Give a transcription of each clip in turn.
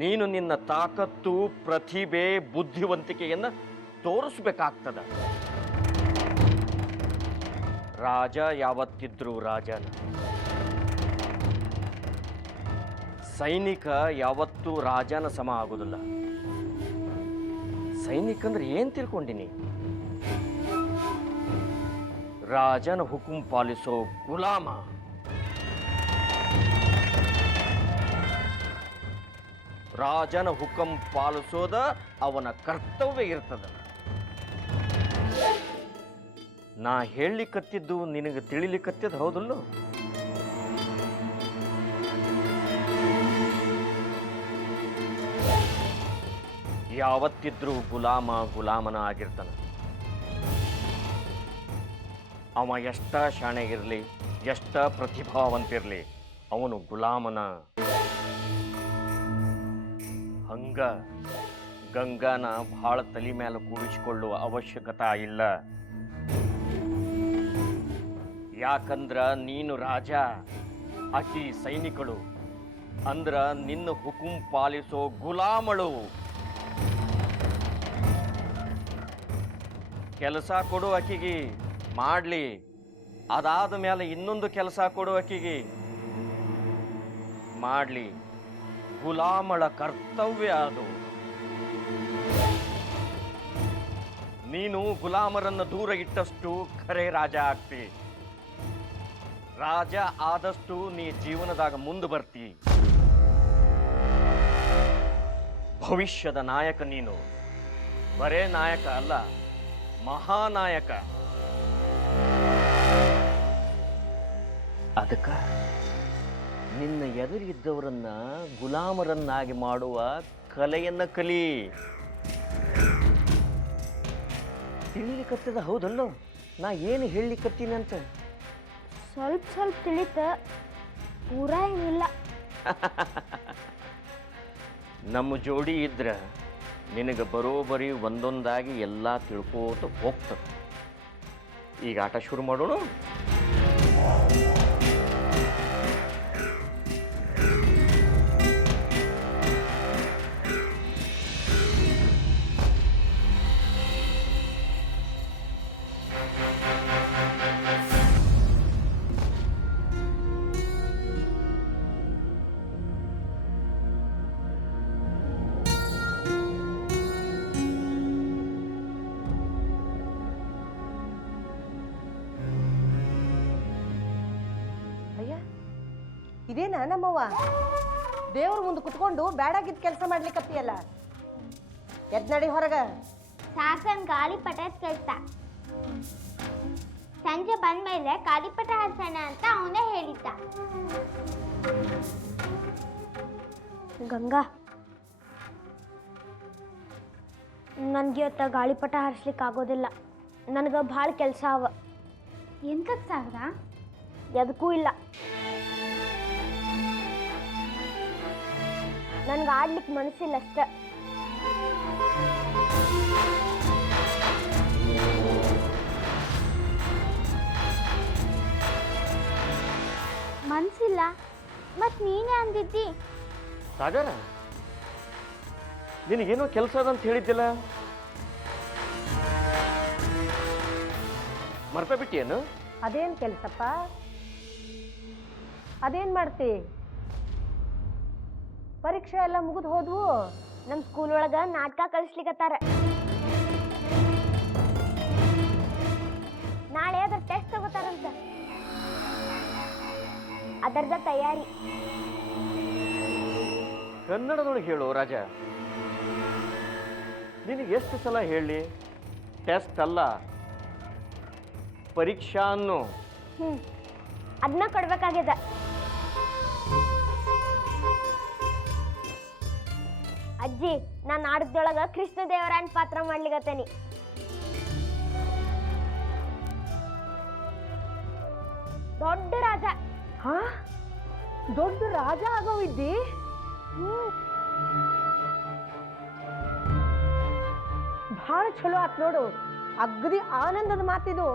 ನೀನು ನಿನ್ನ ತಾಕತ್ತು, ಪ್ರತಿಭೆ, ಬುದ್ಧಿವಂತಿಕೆಯನ್ನು ತೋರಿಸ್ಬೇಕಾಗ್ತದ. ರಾಜ ಯಾವತ್ತಿದ್ರೂ ರಾಜನ, ಸೈನಿಕ ಯಾವತ್ತೂ ರಾಜನ ಸಮ ಆಗೋದಿಲ್ಲ. ಸೈನಿಕ ಅಂದ್ರೆ ಏನ್ ತಿಳ್ಕೊಂಡಿನಿ? ರಾಜನ ಹುಕುಂ ಪಾಲಿಸೋ ಗುಲಾಮ. ರಾಜನ ಹುಕುಂ ಪಾಲಿಸೋದ ಅವನ ಕರ್ತವ್ಯ ಇರ್ತದ. ನಾ ಹೇಳಲಿಕ್ಕತ್ತಿದ್ದು ನಿನಗೆ ತಿಳಿಲಿಕ್ಕತ್ತಿದ್ದು ಹೌದಲ್ಲೋ? ಯಾವತ್ತಿದ್ರೂ ಗುಲಾಮನ ಆಗಿರ್ತಾನ. ಅವ ಎಷ್ಟ ಶಾಣೆಗಿರ್ಲಿ, ಎಷ್ಟ ಪ್ರತಿಭಾವಂತಿರ್ಲಿ, ಅವನು ಗುಲಾಮನ. ಹಂಗ ಗಂಗಾನ ಬಹಳ ತಲೆ ಮೇಲೆ ಕೂಡಿಸಿಕೊಳ್ಳುವ ಅವಶ್ಯಕತೆ ಇಲ್ಲ. ಯಾಕಂದ್ರ ನೀನು ರಾಜ, ಆಕಿ ಸೈನಿಕಳು. ಅಂದ್ರ ನಿನ್ನ ಹುಕುಂ ಪಾಲಿಸೋ ಗುಲಾಮಳು. ಕೆಲಸ ಕೊಡು ಆಕಿಗೆ, ಮಾಡಲಿ. ಅದಾದ ಮೇಲೆ ಇನ್ನೊಂದು ಕೆಲಸ ಕೊಡು ಆಕಿಗೆ, ಮಾಡಲಿ. ಗುಲಾಮಳ ಕರ್ತವ್ಯ ಅದು. ನೀನು ಗುಲಾಮರನ್ನು ದೂರ ಇಟ್ಟಷ್ಟು ಖರೆ ರಾಜ ಆಗ್ತಿ. ರಾಜ ಆದಷ್ಟು ನೀ ಜೀವನದಾಗ ಮುಂದೆ ಬರ್ತಿ. ಭವಿಷ್ಯದ ನಾಯಕ ನೀನು. ಬರೇ ನಾಯಕ ಅಲ್ಲ, ಮಹಾನಾಯಕ. ಅದಕ್ಕ ನಿನ್ನ ಎದುರಿದ್ದವರನ್ನ ಗುಲಾಮರನ್ನಾಗಿ ಮಾಡುವ ಕಲೆಯನ್ನ ಕಲಿ. ತಿಳಿಲಿಕ್ಕತ್ತದ ಹೌದಲ್ಲೋ ನಾ ಏನು ಹೇಳಲಿಕ್ಕತ್ತೀನಿ ಅಂತ? ಸ್ವಲ್ಪ ಸ್ವಲ್ಪ ತಿಳಿತ, ಪೂರಾ ಏನಿಲ್ಲ. ನಮ್ಮ ಜೋಡಿ ಇದ್ರ ನಿನಗೆ ಬರೋಬರಿ ಒಂದೊಂದಾಗಿ ಎಲ್ಲ ತಿಳ್ಕೋತ ಹೋಗ್ತದೆ. ಈಗ ಆಟ ಶುರು ಮಾಡೋಣ. ಇದೇನ ನಮ್ಮವ್ವ ದೇವ್ರ ಮುಂದೆ ಕುತ್ಕೊಂಡು ಬ್ಯಾಡಾಗಿದ್ದ ಕೆಲಸ ಮಾಡ್ಲಿಕ್ಕತ್ತಿಯಲ್ಲ? ಎದ್ ನಡಿ ಹೊರಗ. ಸಾಕನ್ ಗಾಳಿಪಟ ಕೆಲ್ಸ. ಸಂಜೆ ಬಂದ್ಮೇಲೆ ಗಾಳಿಪಟ ಹರ್ಸೋಣ ಅಂತ ಅವನೇ ಹೇಳಿದ್ದ. ಗಂಗಾ, ನನ್ಗೆ ಇವತ್ತ ಗಾಳಿಪಟ ಹಾರಿಸ್ಲಿಕ್ಕೆ ಆಗೋದಿಲ್ಲ. ನನಗೆ ಭಾಳ ಕೆಲಸ ಅವ. ಎಂತಕ್ಕೆ ಸಾಗ್ದ? ಎದಕ್ಕೂ ಇಲ್ಲ. ನನ್ಗೆ ಆಡ್ಲಿಕ್ಕೆ ಮನಸ್ಸಿಲ್ಲ ಅಷ್ಟೆ. ಮನಸ್ಸಿಲ್ಲ ಮತ್ ನೀನೇ ಅಂದಿದ್ದಿ. ಸಾಗರ, ನಿನಗೇನೋ ಕೆಲಸ ಅದಂತ ಹೇಳಿದ್ದಿಲ್ಲ, ಮರ್ತ ಬಿಟ್ಟಿಯೇನು? ಅದೇನ್ ಕೆಲ್ಸಪ್ಪ? ಅದೇನ್ ಮಾಡ್ತಿ? ಪರೀಕ್ಷೆ ಎಲ್ಲ ಮುಗಿದು ಹೋದ್ವು. ನಮ್ಮ ಸ್ಕೂಲ್ ಒಳಗ ನಾಟಕ ಕಳಿಸ್ಲಿಕ್ಕತ್ತಾರ. ನಾಳೆ ಅದ್ರ ಟೆಸ್ಟ್ ತಗೋತಾರಂತ. ಅದರದ ತಯಾರಿ. ಕನ್ನಡದೊಳಗೆ ಹೇಳು ರಾಜ. ನಿನಗೆ ಎಷ್ಟು ಸಲ ಹೇಳಿ? ಟೆಸ್ಟ್ ಅಲ್ಲ, ಪರೀಕ್ಷಾ ಅನ್ನು. ಅದನ್ನ ಕೊಡ್ಬೇಕಾಗಿದೆ. ಅಜ್ಜಿ, ನಾನು ನಾಟಕದೊಳಗ ಕೃಷ್ಣ ದೇವರಾಯನ್ ಪಾತ್ರ ಮಾಡ್ಲಿಕತ್ತೇನಿ. ದೊಡ್ಡ ರಾಜ. ಹಾ, ದೊಡ್ಡ ರಾಜ ಆಗೋವಿದ್ದಿ? ಭಾಳ ಚಲೋ ಆತ್ ನೋಡು. ಅಗದಿ ಆನಂದದ ಮಾತಿದು.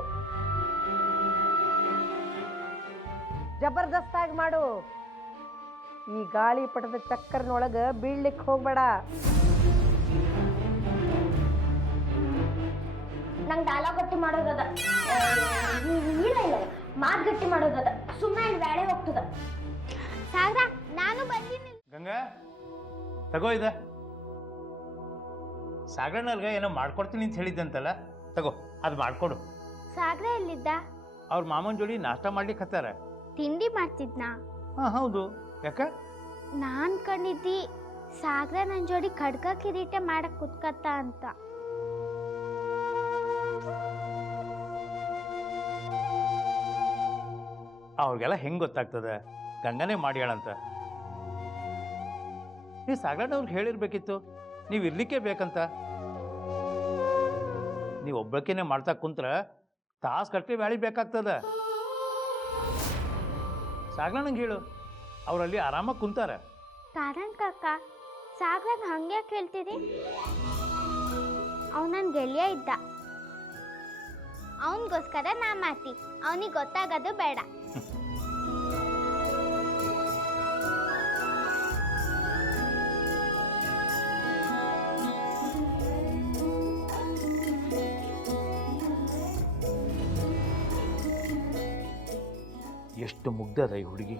ಜಬರ್ದಸ್ತಾಗಿ ಮಾಡು. ಈ ಗಾಳಿಪಟದ ಚಕ್ಕರ್ನೊಳಗೆ ಬೀಳ್ಲಿಕ್ಕೆ ಹೋಗ್ಬೇಡ. ನಂಗೆ ಡಾಲಾಗ್ ಗಟ್ಟಿ ಮಾಡೋದದ, ಇಲ್ಲ ಇಲ್ಲ ಮಾತು ಗಟ್ಟಿ ಮಾಡೋದದ, ಸುಮ್ಮನೆ ಬ್ಯಾಳೆ ಹೋಗ್ತದ. ಸಾಗರ ನಾನು ಬಂದಿನಿ. ಗಂಗಾ ತಗೋ ಇದೆ. ಸಾಗರನಲ್ಗ ಏನೋ ಮಾಡ್ಕೊಡ್ತೀನಿ ಅಂತ ಹೇಳಿದ್ದಂತಲ್ಲ, ತಗೋ ಅದು ಮಾಡ್ಕೊಡು. ಸಾಗರ ಎಲ್ಲಿದ್ದ? ಅವ್ರ ಮಾಮನ ಜೋಡಿ ನಾಷ್ಟ ಮಾಡ್ಲಿಕ್ಕೆ ಹತ್ತಾರ. ತಿಂಡಿ ಮಾಡ್ತಿದ್ನಾ? ಹಾಂ ಹೌದು. ಯಾಕ? ನಾನ್ ಕಂಡಿದ್ದಿ ಸಾಗರ ನನ್ನ ಜೋಡಿ ಖಡ್ಗ ಕಿರೀಟ ಮಾಡಕ್ ಕುತ್ಕತ್ತ ಅಂತ. ಅವ್ರಿಗೆಲ್ಲ ಹೆಂಗೆ ಗೊತ್ತಾಗ್ತದೆ ಗಂಗನೇ ಮಾಡ್ಯಾಳಂತ? ನೀವು ಸಾಗರನವ್ರಿಗೆ ಹೇಳಿರ್ಬೇಕಿತ್ತು ನೀವು ಇರ್ಲಿಕ್ಕೆ ಬೇಕಂತ. ನೀವು ಒಬ್ಬಕ್ಕೇನೆ ಮಾಡ್ತಾ ಕುಂತ್ರ ತಾಸು ಕಟ್ಟಿ ಬ್ಯಾಳಿ ಬೇಕಾಗ್ತದ. ಸಾಗರನಂಗೆ ಹೇಳು, ಅವರಲ್ಲಿ ಆರಾಮಾಗಿ ಕುಂತಾರ. ಕಾರಣ ಕಾಕ, ಸಾಗರನ್ ಹಂಗ್ಯಾಕೆ ಹೇಳ್ತೀರಿ? ಅವ್ ನನ್ ಗೆಳೆಯ ಇದ್ದ, ಅವನಿಗೋಸ್ಕರ ನಾ ಮಾಡ್ತಿ, ಅವನಿಗೆ ಗೊತ್ತಾಗೋದು ಬೇಡ. ಎಷ್ಟು ಮುಗ್ಧದ ಈ ಹುಡುಗಿ.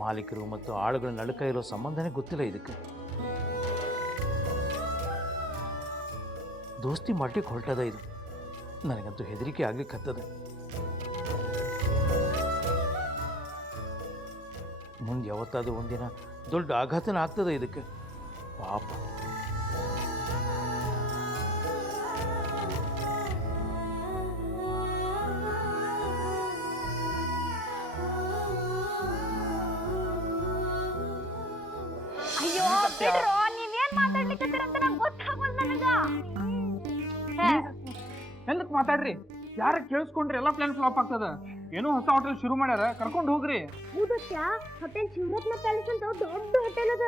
ಮಾಲೀಕರು ಮತ್ತು ಆಳುಗಳ ನಡುಕ ಇರೋ ಸಂಬಂಧನೇ ಗೊತ್ತಿಲ್ಲ ಇದಕ್ಕೆ. ದೋಸ್ತಿ ಮಾಡ್ಲಿಕ್ಕೆ ಹೊರಟದ ಇದು. ನನಗಂತೂ ಹೆದರಿಕೆ ಆಗ್ಲಿಕ್ಕೆ ಹತ್ತದ. ಮುಂದೆ ಯಾವತ್ತಾದ್ರೂ ಒಂದಿನ ದೊಡ್ಡ ಆಘಾತನ ಆಗ್ತದ ಇದಕ್ಕೆ. ಪಾಪ. ಅಯ್ಯೋ ಬಿಡ್ರೋ, ನೀವೇನ್ ಮಾತಾಡ್ಲಿಕ್ಕತ್ತೀರಂತ ನಂಗೆ ಗೊತ್ತಾಗೋಲ್ಲ ನನಗ. ಎಂದಕ್ಕೆ ಮಾತಾಡ್ರಿ? ಯಾರ ಕೇಳಿಸ್ಕೊಂಡ್ರಿ ಎಲ್ಲ ಪ್ಲಾನ್ ಫ್ಲಾಪ್ ಆಗ್ತದ. ಏನೋ ಹೊಸ ಹೋಟೆಲ್ ಶುರು ಮಾಡ್ಯಾರ, ಕರ್ಕೊಂಡು ಹೋಗ್ರಿ. ಹೌದತ್ಯ, ಹೋಟೆಲ್ ಶಿವರತ್ನ ಪ್ಯಾಲೇಸ್ ಅಂತ ದೊಡ್ಡ ಹೋಟೆಲ್ ಅದ.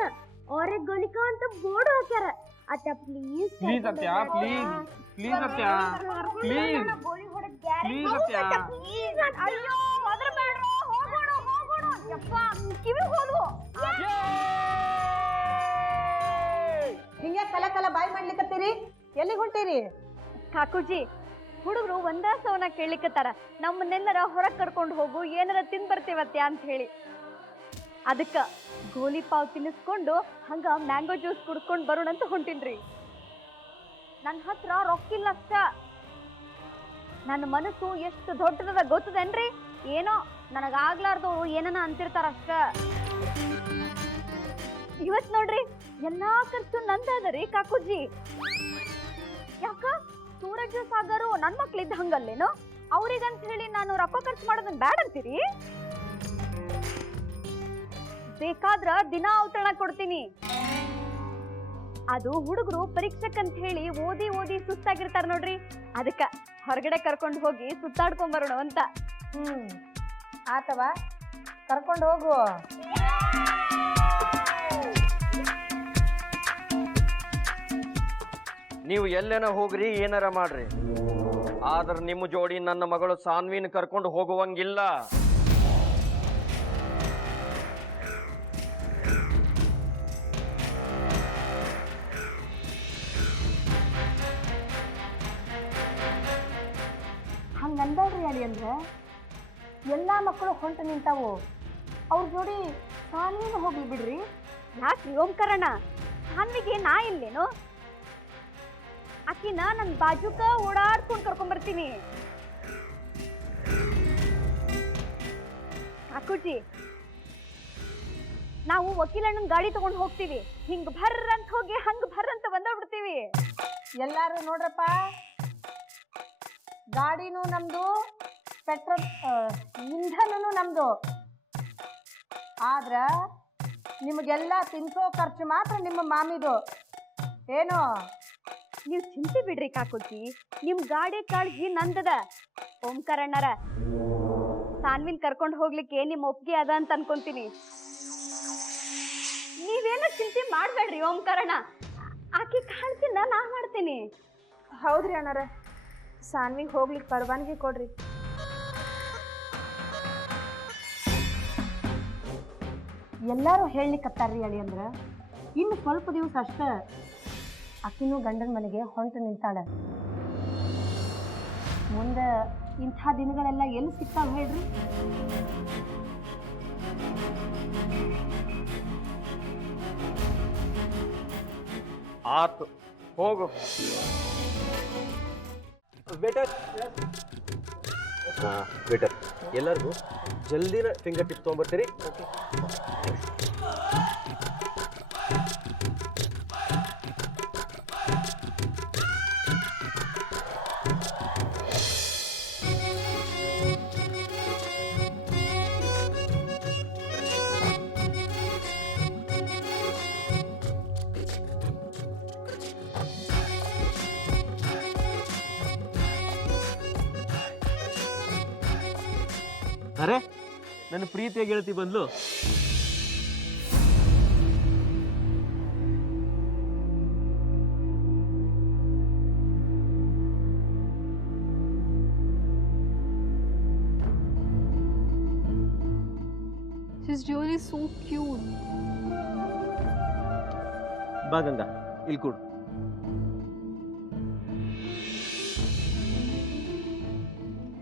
ಆರೆಗ್ ಗೋಲಿಕಾ ಅಂತ ಬೋರ್ಡ್ ಹಾಕ್ಯಾರ. ಅತ್ಯ ಪ್ಲೀಸ್ ಪ್ಲೀಸ್ ಅತ್ಯ, ಪ್ಲೀಸ್ ಪ್ಲೀಸ್ ಅತ್ಯ, ಪ್ಲೀಸ್ ಪ್ಲೀಸ್ ಅತ್ಯ. ಅಯ್ಯೋ ಒದರಬೇಡ್ರೋ, ಹೋಗೋಣ ಹೋಗೋಣ. ಯಪ್ಪ ಕಿವಿ ಹೋದ್ವು. ಹಿಂಗೆ ಕಲ ಬಾಯಿ ಮಾಡ್ಲಿಕ್ಕತ್ತೀರಿ? ಎಲ್ಲಿಗೆ ಹೊಂಟೀರಿ? ಕಾಕುಜಿ, ಹುಡುಗರು ಒಂದ ಸವನ ಕೇಳಿಕತ್ತಾರ, ನಮ್ಮನ್ನೆಲ್ಲರ ಹೊರಗೆ ಕರ್ಕೊಂಡು ಹೋಗು, ಏನಾರ ತಿಂದು ಬರ್ತೀವತ್ಯ ಅಂತ ಹೇಳಿ. ಅದಕ್ಕೆ ಗೋಲಿ ಪಾವ್ ತಿನ್ನಿಸ್ಕೊಂಡು ಹಂಗ ಮ್ಯಾಂಗೋ ಜ್ಯೂಸ್ ಕುಡ್ಕೊಂಡು ಬರೋಣ ಅಂತ ಹೊಂಟಿನ್ರಿ. ನನ್ನ ಹತ್ರ ರೊಕ್ಕಿಲ್ಲ ಅಷ್ಟ. ನನ್ನ ಮನಸ್ಸು ಎಷ್ಟು ದೊಡ್ಡದ ಗೊತ್ತದೇನ್ರಿ? ಏನೋ ನನಗಾಗ್ಲಾರ್ದವ್ರು ಏನನ ಅಂತಿರ್ತಾರ ಅಷ್ಟ. ಇವತ್ ನೋಡ್ರಿ ಎಲ್ಲಾ ಖರ್ಚು ನಂದದರಿ ಕಾಕುಜಿ. ಯಾಕ ಸೂರಜ್ ಸಾಗರು ನನ್ ಮಕ್ಳಿದ್ದ ಹಂಗಲ್ಲೇನು? ಅವ್ರಿಗಂತ ಹೇಳಿ ನಾನು ರೊಕ್ಕ ಖರ್ಚು ಮಾಡೋದನ್ನ ಬ್ಯಾಡ ಅಂತೀರಿ? ಬೇಕಾದ್ರ ದಿನ ಔತಣ ಕೊಡ್ತೀನಿ. ಅದು ಹುಡುಗರು ಪರೀಕ್ಷೆಕಂತ ಹೇಳಿ ಓದಿ ಓದಿ ಸುಸ್ತಾಗಿರ್ತಾರ ನೋಡ್ರಿ, ಅದಕ್ಕ ಹೊರಗಡೆ ಕರ್ಕೊಂಡು ಹೋಗಿ ಸುತ್ತಾಡ್ಕೊಂಡ್ ಬರೋಣ ಅಂತ. ಆತವಾ, ಕರ್ಕೊಂಡು ಹೋಗು. ನೀವು ಎಲ್ಲೇನ ಹೋಗ್ರಿ, ಏನಾರ ಮಾಡ್ರಿ, ಆದ್ರೆ ನಿಮ್ಮ ಜೋಡಿ ನನ್ನ ಮಗಳು ಸಾನ್ವಿನ ಕರ್ಕೊಂಡು ಹೋಗುವಂಗಿಲ್ಲ. ಹಂಗಂದಲ್ರಿ ಅಳಿ ಅಂದ್ರೆ ಎಲ್ಲ ಮಕ್ಕಳು ಹೊಂಟು ನಿಂತಾವು. ಅವ್ರ ಜೋಡಿ ಸಾನ್ವಿನ ಹೋಗ್ಲಿ ಬಿಡ್ರಿ. ಯಾಕ್ರಿ ಓಂಕರಣ, ಸಾನ್ವಿಗೆ ನಾ ಇಲ್ಲೇನು? ಆಕಿನ ನನ್ ಬಾಜುಕ ಓಡಾಡ್ಕೊಂಡು ಕರ್ಕೊಂಡ್ಬರ್ತೀನಿ. ಕಾಕುಜಿ, ನಾವು ವಕೀಲಣ್ಣನ ಗಾಡಿ ತಗೊಂಡು ಹೋಗ್ತೀವಿ. ಹಿಂಗ್ ಭರ್ರ ಅಂತ ಹೋಗಿ ಹಂಗ್ ಭರ್ರ ಅಂತ ಬಂದೋಗ್ಬಿಡ್ತೀವಿ. ಎಲ್ಲಾರು ನೋಡ್ರಪ್ಪ, ಗಾಡಿನೂ ನಮ್ದು, ಪೆಟ್ರೋಲ್ ಇಂಧನೂ ನಮ್ದು. ಆದ್ರ ನಿಮಗೆಲ್ಲ ತಿನ್ಸೋ ಖರ್ಚು ಮಾತ್ರ ನಿಮ್ಮ ಮಾಮಿದು. ಏನು? ನೀವು ಚಿಂತೆ ಬಿಡ್ರಿ ಕಾಕುಜಿ, ನಿಮ್ ಗಾಡಿ ಕಾಳಜಿ ನಂದದ. ಓಂಕರಣ್ಣರ ಸಾನ್ವಿನ್ ಕರ್ಕೊಂಡು ಹೋಗ್ಲಿಕ್ಕೆ ನಿಮ್ ಒಪ್ಪಿಗೆ ಅದ ಅಂತ ಅನ್ಕೊಂತೀನಿ. ನೀವೇನು ಚಿಂತೆ ಮಾಡ್ಬೇಡ್ರಿ ಓಂಕರಣ, ಆಕೆ ಕಾಳಜಿನ ನಾ ಮಾಡ್ತೀನಿ. ಹೌದ್ರಿ ಅಣ್ಣಾರ, ಸಾನ್ವಿಗೆ ಹೋಗ್ಲಿಕ್ಕೆ ಪರವಾನಗಿ ಕೊಡ್ರಿ. ಎಲ್ಲರೂ ಹೇಳಲಿಕ್ಕತ್ತಾರ್ರಿ ಅಳಿ ಅಂದ್ರೆ ಇನ್ನು ಸ್ವಲ್ಪ ದಿವಸ ಅಷ್ಟ ಆಕಿನೂ ಗಂಡನ ಮನೆಗೆ ಹೊಂಟು ನಿಂತಾಳ. ಮುಂದೆ ಇಂಥ ದಿನಗಳೆಲ್ಲ ಎಲ್ಲಿ ಸಿಗ್ತಾವ ಹೇಳ್ರಿ? ಆತು, ಹೋಗು. ವೇಟರ್ ವೇಟರ್ ಎಲ್ಲರಿಗೂ ಜಲ್ದಿನ ಫಿಂಗರ್ ಟಿಪ್ ತೊಗೊಂಬರ್ತೀರಿ. ಅರೆ, ನನ್ನ ಪ್ರೀತಿಯ ಗೆಳತಿ ಬಂದ್ಲು. She's really so cute. ಬಾ ಗಂಗಾ, ಇಲ್ಲಿ ಕೂಡು.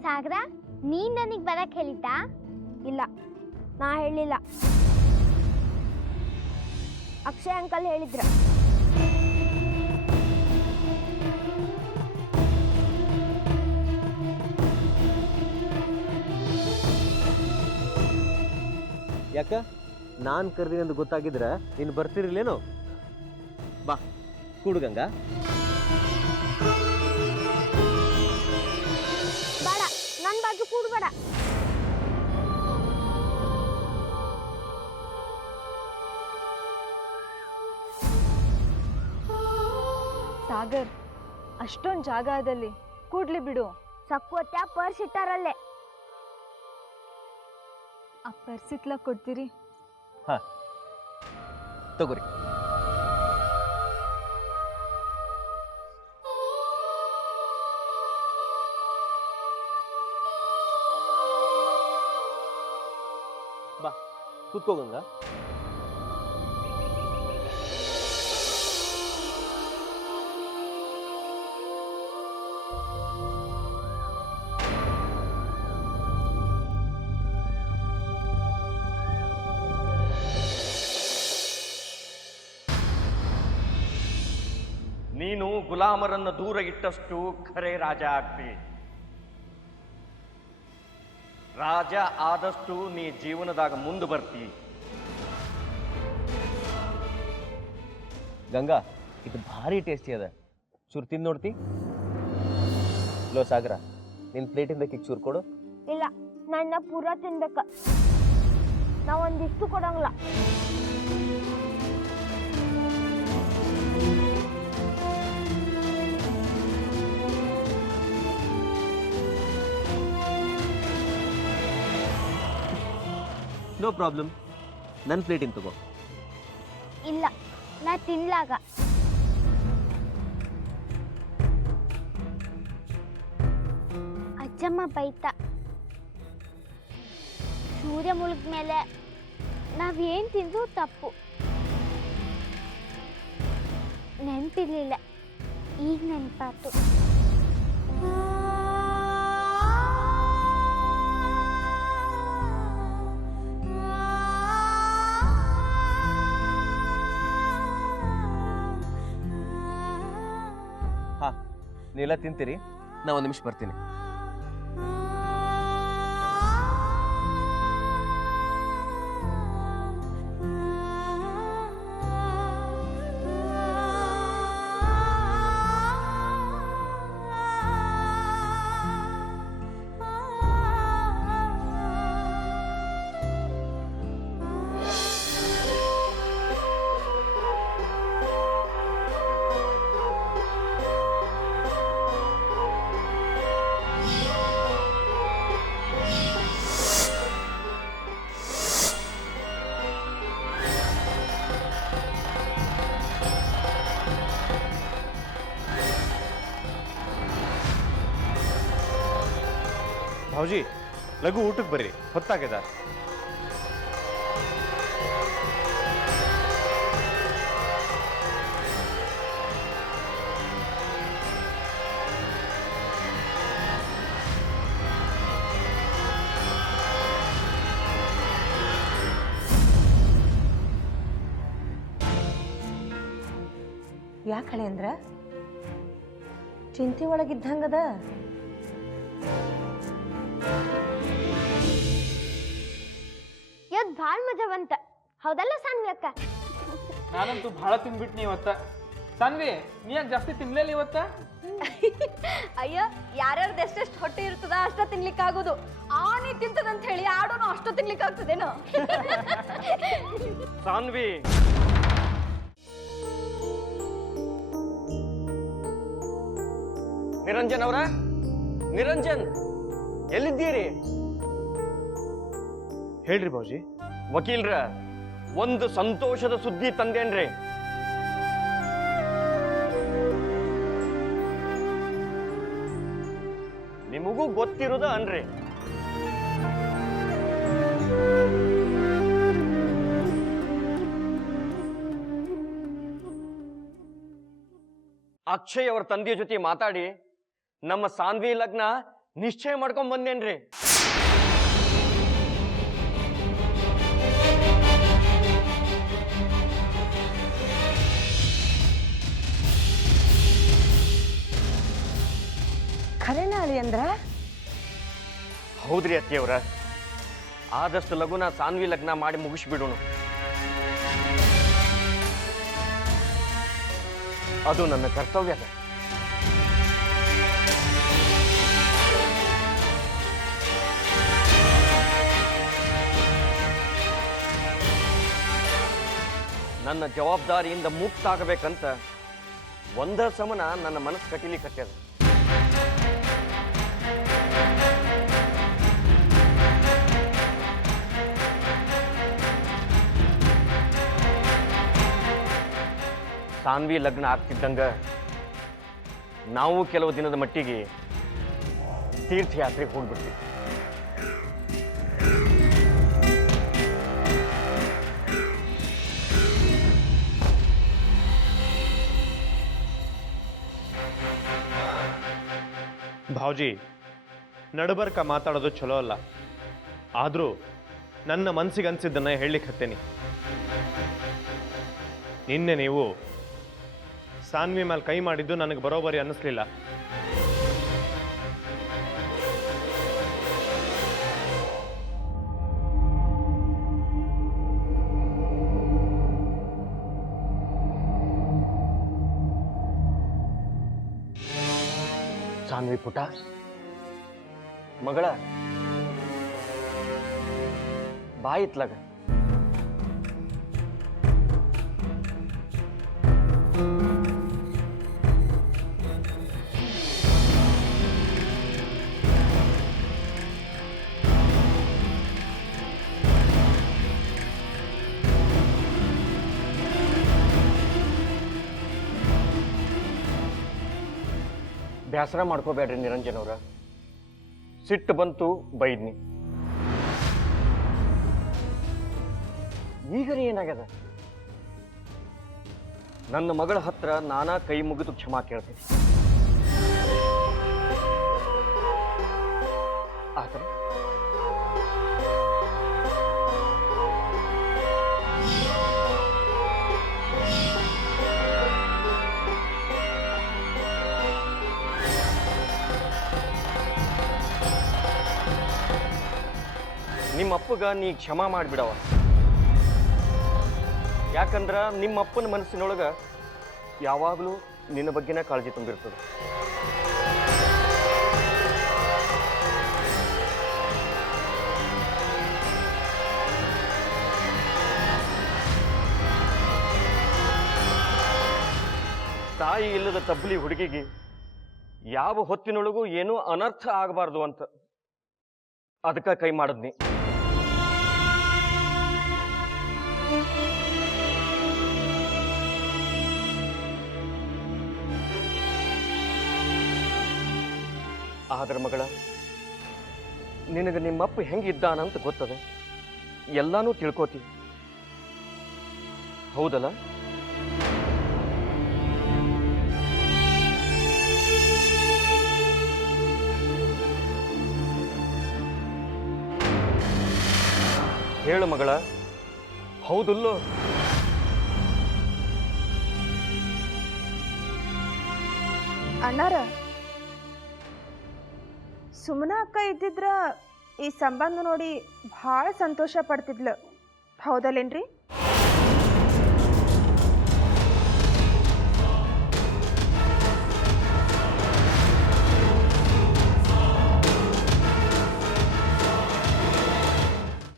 ಸಾಗರ, ನೀನ್ ನನಗೆ ಬರಕ್ಕೆ ಹೇಳಿದ್ದಾ? ಇಲ್ಲ, ನಾ ಹೇಳಿಲ್ಲ. ಅಕ್ಷಯ್ ಅಂಕಲ್ ಹೇಳಿದ್ರ. ಯಾಕ ನಾನು ಕರೆದಿನಿ ಅಂತ ಗೊತ್ತಾಗಿದ್ರ ನೀನು ಬರ್ತಿರ್ಲೇನೋ? ಬಾ ಕೂಡು ಗಂಗಾ. ಬೇಡ, ನನ್ನ ಬಾಜು ಕೂಡ್ಬೇಡ. ಸಾಗರ್, ಅಷ್ಟೊಂದು ಜಾಗ ಅದಲ್ಲಿ ಕೂಡ್ಲಿ ಬಿಡು. ಸಕ್ಕೋತ್ಯ ಪರ್ಸ್ ಇಟ್ಟಾರಲ್ಲೇ. ಆ ಪರ್ಸಿತ್ಲ ಕೊಡ್ತೀರಿ? ಹಾ ತಗೋರಿ. ಬಾ ಕೂತ್ಕೋ ಗಂಗಾ. ನೀನು ಗುಲಾಮರನ್ನು ದೂರ ಇಟ್ಟಷ್ಟು ಖರೆ ರಾಜ ಆಗ್ತಿ. ರಾಜ ಆದಷ್ಟು ನೀ ಜೀವನದಾಗ ಮುಂದೆ ಬರ್ತಿ. ಗಂಗಾ, ಇದು ಭಾರಿ ಟೇಸ್ಟಿ ಅದ. ಚೂರು ತಿಂದು ನೋಡ್ತಿ? ಲೋ ಸಾಗರ, ನಿನ್ನ ಪ್ಲೇಟಿಂದ ಕಿಕ್ ಚೂರು ಕೊಡು. ಇಲ್ಲ, ನನ್ನ ಪೂರ ತಿನ್ಬೇಕ. ನಾ ಒಂದಿಷ್ಟು ಕೊಡಂಗಿಲ್ಲ. ನೋ ಪ್ರಾಬ್ಲಮ್, ನನ್ನ ಪ್ಲೇಟಿಂದ ತಗೋ. ಇಲ್ಲ, ನಾ ತಿನ್ಲಾಗ. ಅಜ್ಜಮ್ಮ ಬೈತಾ. ಸೂರ್ಯ ಮುಳುಗ್ ಮೇಲೆ ನಾವೇನ್ ತಿಂದ್ರು ತಪ್ಪು. ನೆನಪಿರ್ಲಿಲ್ಲ, ಈಗ ನೆನಪಾತು. ಹಾ, ನೀವೆಲ್ಲ ತಿಂತೀರಿ, ನಾ ಒಂದು ನಿಮಿಷ ಬರ್ತೀನಿ. ಭಾವ್ಜಿ, ಲಘು ಊಟಕ್ಕೆ ಬರ್ರಿ, ಹೊತ್ತಾಗ್ಯದ. ಯಾಕೆ ಹಳೆ ಅಂದ್ರ ಚಿಂತೆ ಒಳಗಿದ್ದಂಗದ. ಇವತ್ತು ಭಾಳ ಮಜಾ ಬಂತ, ಹೌದಲ್ಲ ಸಾನ್ವಿ ಅಕ್ಕ? ನಾನಂತೂ ಭಾಳ ತಿನ್ಬಿಟ್ನಿ ಇವತ್ತ. ಸಾನ್ವಿ, ನೀ ಯಾಕೆ ಜಾಸ್ತಿ ತಿನ್ಲಿಲ್ಲ ಇವತ್ತ? ಅಯ್ಯ, ಯಾರ್ಯಾರ್ದು ಎಷ್ಟೆಷ್ಟು ಹೊಟ್ಟೆ ಇರ್ತದ ಅಷ್ಟ ತಿನ್ಲಿಕ್ಕಾಗೋದು. ಆನೆ ತಿಂತದಂತ ಹೇಳಿ ಆಡೋನು ಅಷ್ಟು ತಿನ್ಲಿಕ್ಕಾಗ್ತದೇನೋ? ಸಾನ್ವಿ, ನಿರಂಜನ್ ಅವರ, ನಿರಂಜನ್ ಎಲ್ಲಿದ್ದೀರಿ? ಹೇಳ್ರಿ ಬಾಜಿ. ವಕೀಲ್ರ, ಒಂದು ಸಂತೋಷದ ಸುದ್ದಿ ತಂದೇನ್ರಿ. ನಿಮಗೂ ಗೊತ್ತಿರೋದ ಅನ್ರಿ. ಅಕ್ಷಯ್ ಅವ್ರ ತಂದೆಯ ಜೊತೆ ಮಾತಾಡಿ ನಮ್ಮ ಸಾನ್ವಿ ಲಗ್ನ ನಿಶ್ಚಯ ಮಾಡ್ಕೊಂಡ್ ಬಂದೇನ್ರಿ. ಖರೇನ ಅಳಿ ಅಂದ್ರ? ಹೌದ್ರಿ ಅತ್ತಿಯವ್ರ, ಆದಷ್ಟು ಲಗುನ ಸಾನ್ವಿ ಲಗ್ನ ಮಾಡಿ ಮುಗಿಸ್ಬಿಡೋಣ. ಅದು ನನ್ನ ಕರ್ತವ್ಯ. ನನ್ನ ಜವಾಬ್ದಾರಿಯಿಂದ ಮುಕ್ತ ಆಗಬೇಕಂತ ಒಂದ ಸಮನ ನನ್ನ ಮನಸ್ಸು ಕಟ್ಟಿಲಿಕ್ಕತ್ತದ. ಸಾನ್ವಿ ಲಗ್ನ ಆಗ್ತಿದ್ದಂಗ ನಾವು ಕೆಲವು ದಿನದ ಮಟ್ಟಿಗೆ ತೀರ್ಥಯಾತ್ರೆಗೆ ಹೋಗ್ಬಿಡ್ತೀವಿ. ಭಾವ್ಜಿ, ನಡಬರ್ಕ ಮಾತಾಡೋದು ಚಲೋ ಅಲ್ಲ. ಆದರೂ ನನ್ನ ಮನಸ್ಸಿಗೆ ಅನ್ಸಿದ್ದನ್ನು ಹೇಳಲಿಕ್ಕೆ ಹತ್ತೇನಿ. ನಿನ್ನೆ ನೀವು ಸಾನ್ವಿ ಮೇಲೆ ಕೈ ಮಾಡಿದ್ದು ನನಗೆ ಬರೋಬರಿ ಅನ್ನಿಸ್ಲಿಲ್ಲ. ಸಾನ್ವಿ ಪುಟ, ಮಗಳ ಬಾಯಿತ್ಲಗ. ಬೇಸರ ಮಾಡ್ಕೋಬೇಡ್ರಿ ನಿರಂಜನ್ ಅವ್ರ. ಸಿಟ್ಟು ಬಂತು, ಬೈದ್ನಿ. ಈಗನೇ ಏನಾಗ್ಯದ? ನನ್ನ ಮಗಳ ಹತ್ರ ನಾನಾ ಕೈ ಮುಗಿದು ಕ್ಷಮಾ ಕೇಳ್ತೀನಿ. ಆದ್ರೆ ನಿಮ್ಮಪ್ಪಗ ನೀ ಕ್ಷಮಾ ಮಾಡಿಬಿಡವ. ಯಾಕಂದ್ರ ನಿಮ್ಮಪ್ಪನ ಮನಸ್ಸಿನೊಳಗ ಯಾವಾಗಲೂ ನಿನ್ನ ಬಗ್ಗೆನೇ ಕಾಳಜಿ ತುಂಬಿರ್ತದೆ. ತಾಯಿ ಇಲ್ಲದ ತಬ್ಬಲಿ ಹುಡುಗಿಗೆ ಯಾವ ಹೊತ್ತಿನೊಳಗೂ ಏನೂ ಅನರ್ಥ ಆಗಬಾರ್ದು ಅಂತ ಅದಕ್ಕೆ ಕೈ ಮಾಡಿದ್ನಿ. ಆದ್ರ ಮಗಳ, ನಿನಗೆ ನಿಮ್ಮಪ್ಪ ಹೆಂಗಿದ್ದಾನಂತ ಗೊತ್ತದ, ಎಲ್ಲಾನು ತಿಳ್ಕೋತಿ, ಹೌದಲ್ಲ? ಹೇಳು ಮಗಳ, ಹೌದಲ್ಲೋ? ಅಣ್ಣಾರ ಸುಮನಾ ಅಕ್ಕ ಇದ್ದಿದ್ರ ಈ ಸಂಬಂಧ ನೋಡಿ ಭಾಳ ಸಂತೋಷ ಪಡ್ತಿದ್ಲು ಹೌದಲ್ಲೇನ್ರಿ?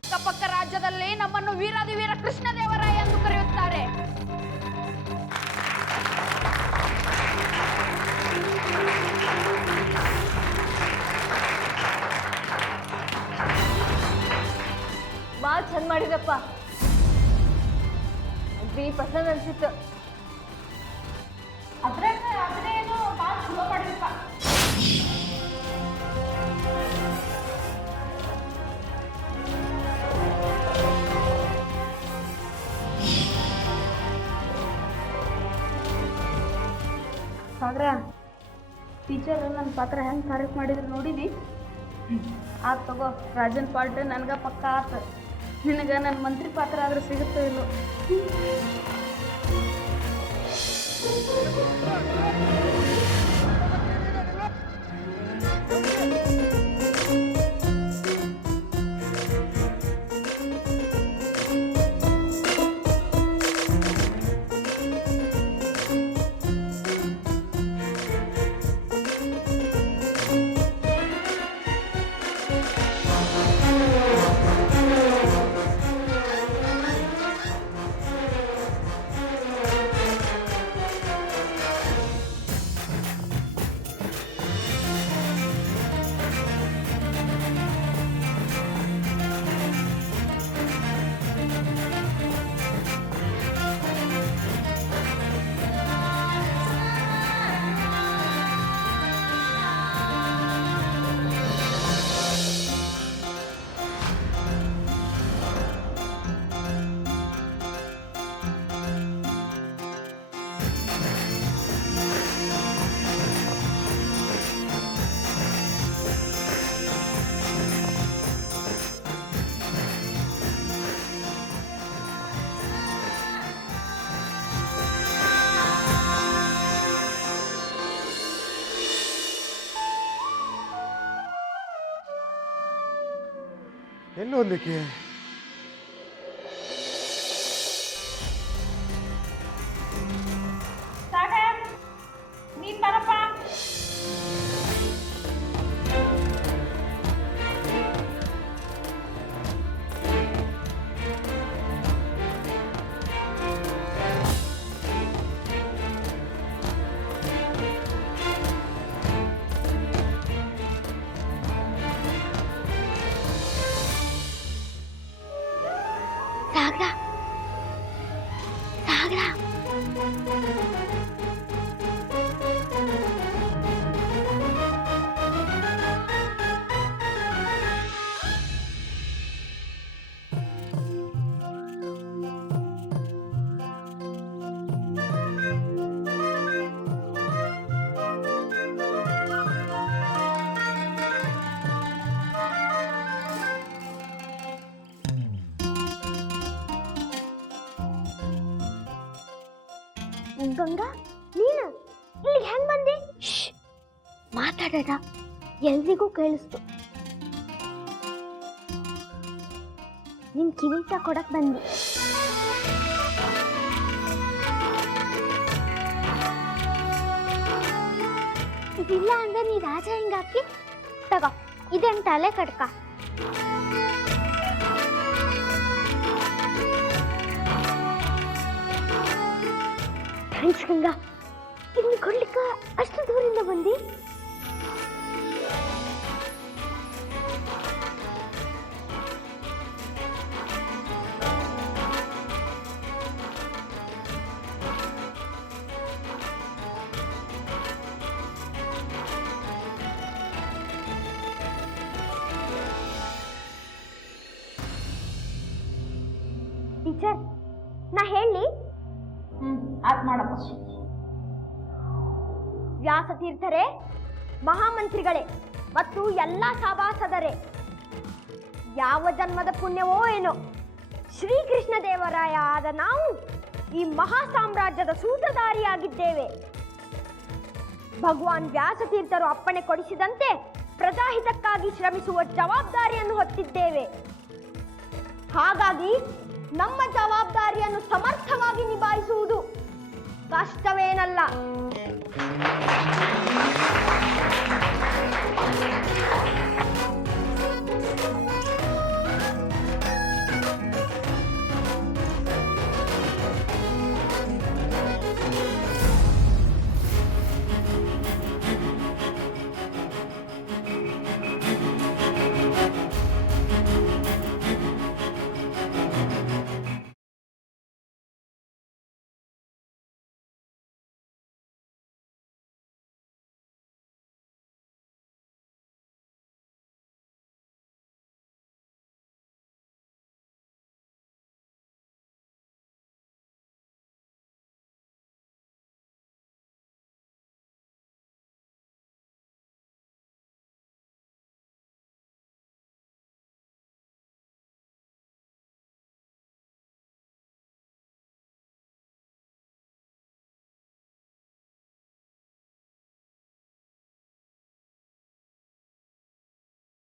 ಅಕ್ಕಪಕ್ಕ ರಾಜ್ಯದಲ್ಲಿ ನಮ್ಮನ್ನು ವೀರಾದಿ ವೀರ ಕೃಷ್ಣದೇವರಾಯ ಎಂದು ಕರೆಯುತ್ತಾರೆ. ಭಾಳ ಚಂದ ಮಾಡಿದಪ್ಪ. ಅಗ್ರಿ ಪಸಂದ್ ಅನ್ಸಿತ್ತು. ಅದ್ರೇನು ಭಾಳ ಚಲೋ ಮಾಡಿದಪ್ಪ. ಸಾಗರ ಟೀಚರ್ ನನ್ನ ಪಾತ್ರ ಹೆಂಗೆ ತಾರೀಫ್ ಮಾಡಿದ್ರು ನೋಡಿದಿ? ಆತ್ ತಗೋ, ರಾಜನ್ ಪಾರ್ಟ್ ನನಗೆ ಪಕ್ಕ ಆತ. ನಿನಗೆ ನನ್ನ ಮಂತ್ರಿ ಪಾತ್ರ ಆದ್ರೆ ಸಿಗುತ್ತೋ ಇಲ್ಲೋ. ಎಲ್ಲಿ ಹೋಗ್ಲಿಕ್ಕೆ? ನೀನ್ ಬರಪ್ಪ. ಸಾಗರ ಸಾಗರ ಗಂಗಾ, ನೀನು ಇಲ್ಲಿಗೆ ಹೆಂಗ್ ಬಂದಿ? ಮಾತಾಡೋದ ಎಲ್ರಿಗೂ ಕೇಳಿಸ್ತು. ನಿನ್ ಕಿರೀಟ ಕೊಡಕ್ ಬಂದಿ. ಇದಿಲ್ಲ ಅಂದ್ರೆ ನೀ ರಾಜ ಹೆಂಗಾಕಿ? ತಗೋ, ಇದೇನ್ ತಲೆ ಕಡ್ಕ. ಥ್ಯಾಂಕ್ಸ್ ಗಂಗಾ. ಇದನ್ನ ಕೊಡ್ಲಿಕ್ಕ ಅಷ್ಟು ದೂರಿಂದ ಬಂದಿ? ಟೀಚರ್, ನಾ ಹೇಳಿ? ಆತ್ ಮಾಡಪ್ಪ. ವ್ಯಾಸತೀರ್ಥರೇ, ಮಹಾಮಂತ್ರಿಗಳೇ ಮತ್ತು ಎಲ್ಲ ಸಭಾಸದರೇ, ಯಾವ ಜನ್ಮದ ಪುಣ್ಯವೋ ಏನೋ ಶ್ರೀಕೃಷ್ಣ ದೇವರಾಯ ಆದ ನಾವು ಈ ಮಹಾ ಸಾಮ್ರಾಜ್ಯದ ಸೂತ್ರಧಾರಿಯಾಗಿದ್ದೇವೆ. ಭಗವಾನ್ ವ್ಯಾಸತೀರ್ಥರು ಅಪ್ಪಣೆ ಕೊಡಿಸಿದಂತೆ ಪ್ರಜಾಹಿತಕ್ಕಾಗಿ ಶ್ರಮಿಸುವ ಜವಾಬ್ದಾರಿಯನ್ನು ಹೊತ್ತಿದ್ದೇವೆ. ಹಾಗಾಗಿ ನಮ್ಮ ಜವಾಬ್ದಾರಿಯನ್ನು ಸಮರ್ಥವಾಗಿ ನಿಭಾಯಿಸುವುದು ಕಷ್ಟವೇನಲ್ಲ.